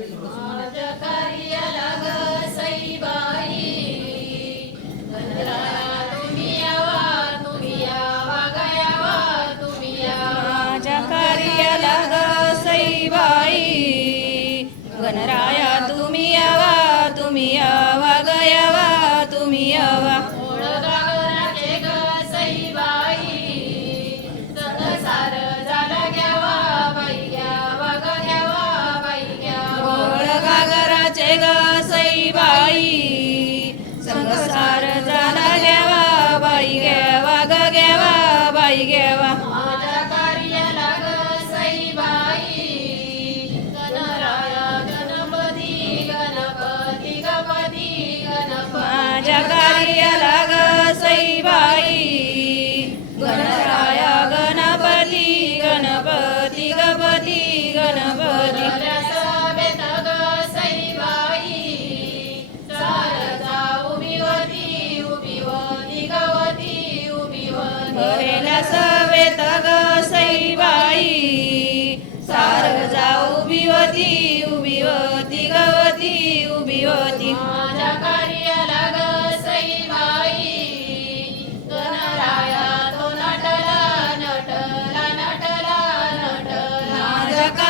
राजकार्यलग सैवाय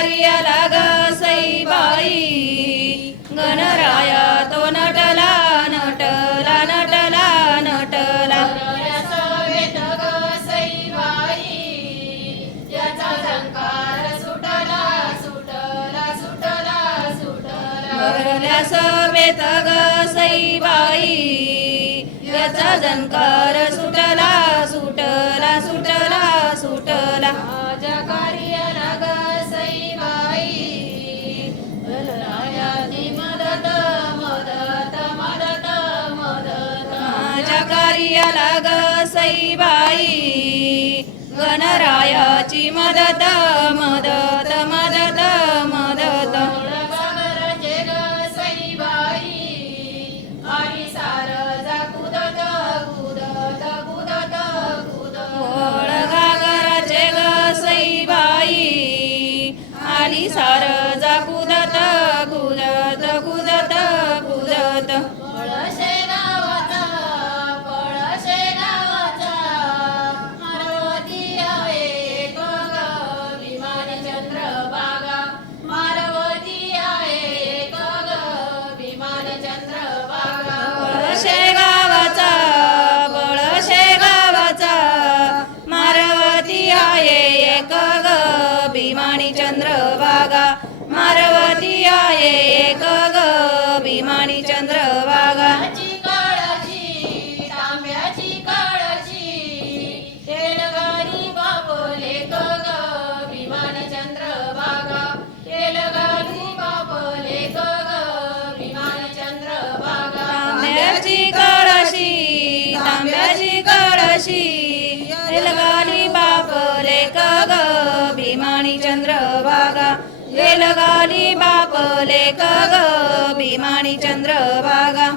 कार्य लाग सईबाई गणराया तो नटला नटला नटला नटला. भरल्यास वेत ग सईबाई याचा जनकार सुटला सुटला सुटला सुटला. जगारी सय्याला ग सईबाई गणरायाची मदत मद गाली बाप लेख ग चंद्र बागा.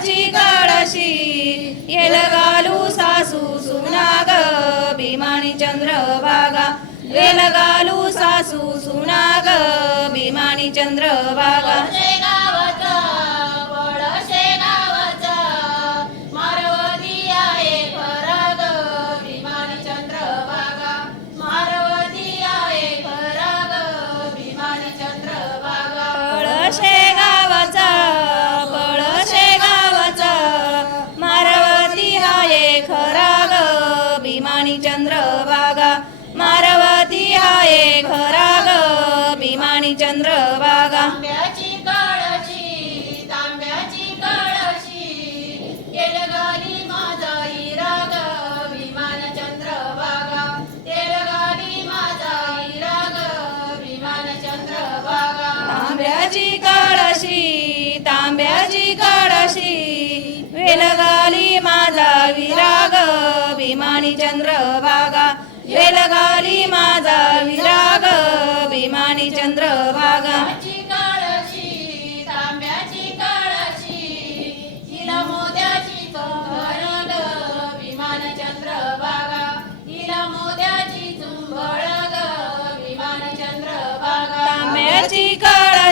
देवाची कळशी येल गालू सासू सुनाग भीमानी चंद्र भागा येल गालू सासू सुनाग भीमानी चंद्र भागा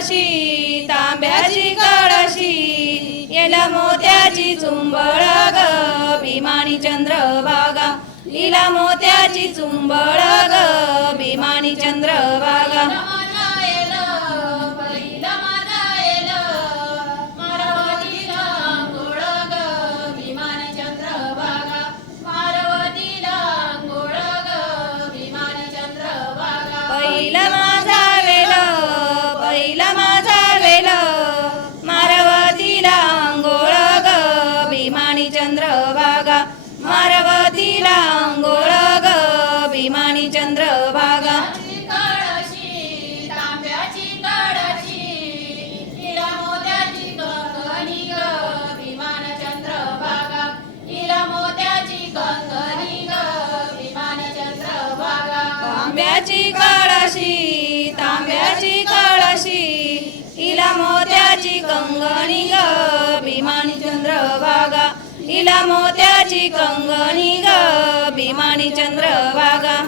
कळशी तांब्याची कळशी येला मोत्याची चुंबळ ग भीमानी चंद्रभागा. हिला मोत्याची चुंबळ ग भीमानी चंद्रभागा. तांब्याची कळशी तांब्याची कळशी इला मोत्याची कंगणी ग भीमानी चंद्रभागा इला मोत्याची कंगणी ग भीमानी चंद्रभागा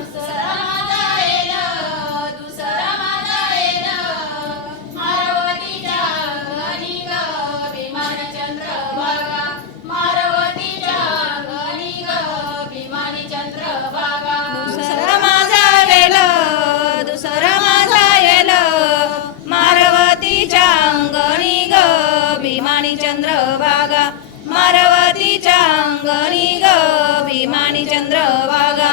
मारवतीच्या अंगणी ग भीमानी चंद्रभागा.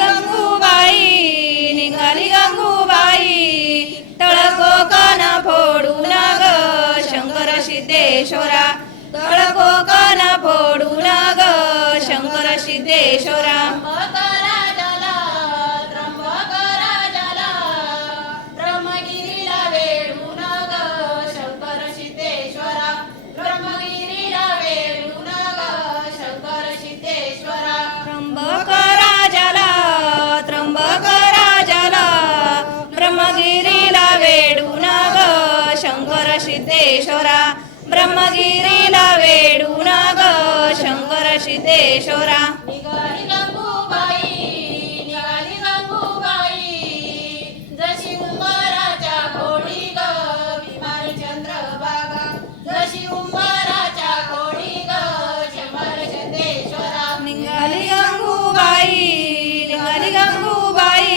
गंगूबाई निघाली गंगूबाई नळकोकण फोडून ग शंकर सिद्धेश्वरा. नळकोकण सिद्धेश्वरा. ब्रह्मगिरीला ग शंकर ग सिद्धेश्वरा. त्र्यंबक सिद्धेश्वरा निघाली गंगूबाई निघाली गंगूबाई जशी उंबराच्या खोडी ग विमानी चंद्रभागा जशी उंबराच्या खोडी ग शंकर सिद्धेश्वरा निघाली गंगूबाई निघाली गंगूबाई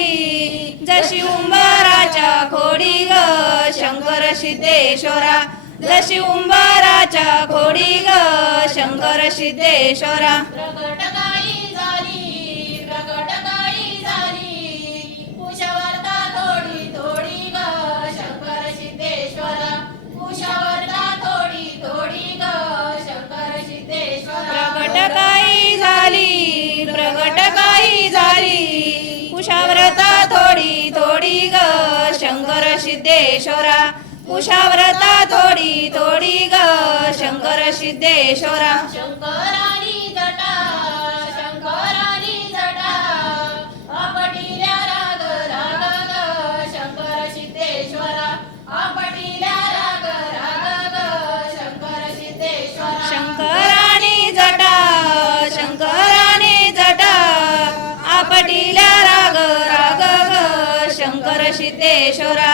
जशी उंबराच्या खोडी ग शंकर सिद्धेश्वरा. जशी उंबराच्या खोडी ग सिद्धेश्वरा प्रगट काळी झाली प्रगट काळी झाली. कुशवर्ता थोडी थोडी ग शंकर सिद्धेश्वरा कुशवर्ता थोडी थोडी ग शंकर सिद्धेश्वरा प्रगट काही झाली प्रगट काही झाली. कुशाव्रता थोडी थोडी ग शंकर सिद्धेश्वरा कुशाव्रता थोडी थोडी ग शंकर सिद्धेश्वरा. शंकरानी जटा शंकरानी जटा अपटिल्या राग राग ग शंकर सिद्धेश्वरा. अपटिल्या राग राग ग शंकर सिद्धेश्वरा. शंकरानी जटा शंकरानी जटा आपटीला राग राग ग शंकर सिद्धेश्वरा.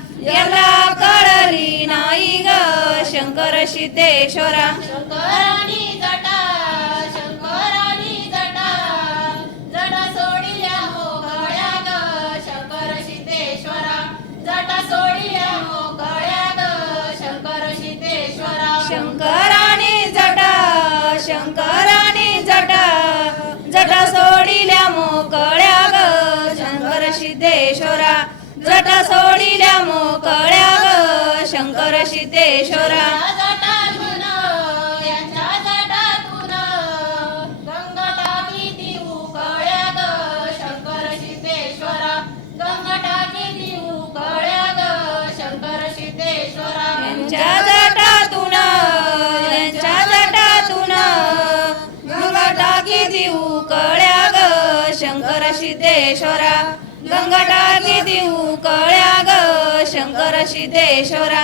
याला कळली नाही ग शंकर सिद्धेश्वरा शंकरानी जटा सोडिल्या मोकळ्या ग Shankar Siddheshwara Ganga Takiti Ukalaga Shankara Siddeshwara संकटा किती उकळ्या ग शंकर सिद्धेश्वरा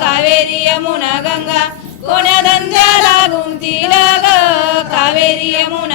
కావేరి యమున గంగా గుణదంగ లాగుంతిలాగా కావేరి యమున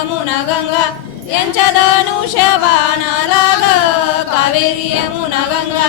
यमुना गंगा यांच्या धनुष्य बाणाला ग. कावेरी यमुना गंगा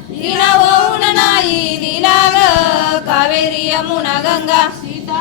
हिना होऊन नाही दिला ग कावेरी यमुना गंगा सीता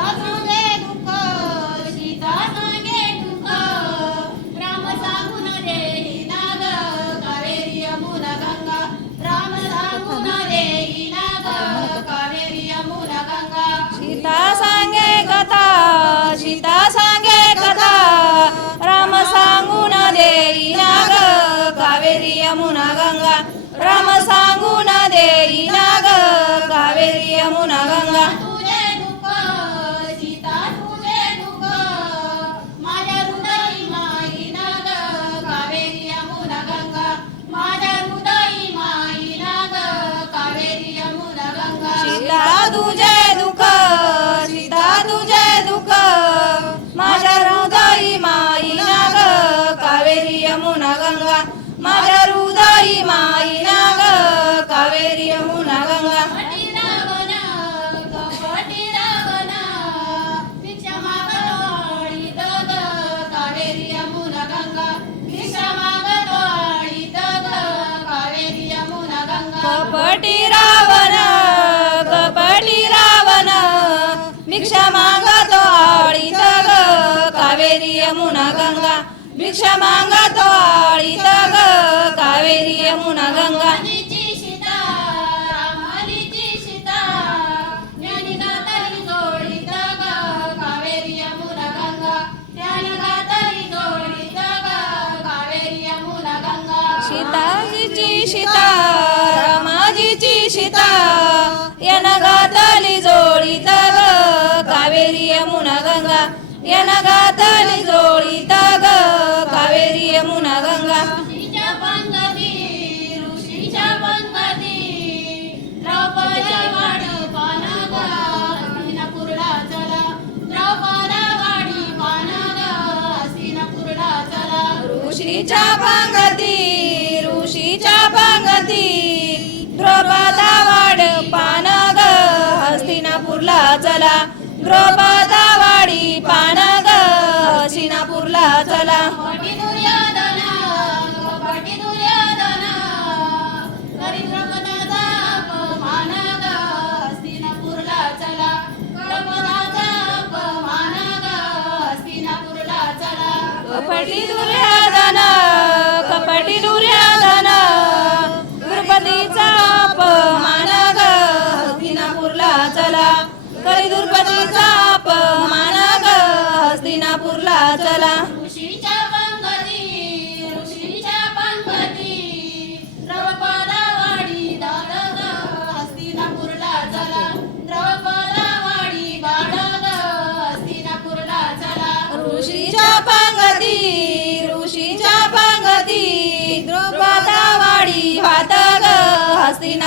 गंगा भिक्षा मांगा तो आळीत ग. कावेरी यमुना गंगा सीताजीची सीता रामाजीची सीता यन गंगा जोडी Trabalho.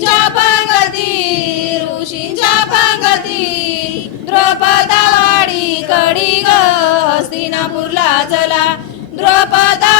ऋषींच्या पंगती ऋषींच्या पंगती. द्रौपदावाडी कडी ग हस्तिनापूरला चला. द्रौपदा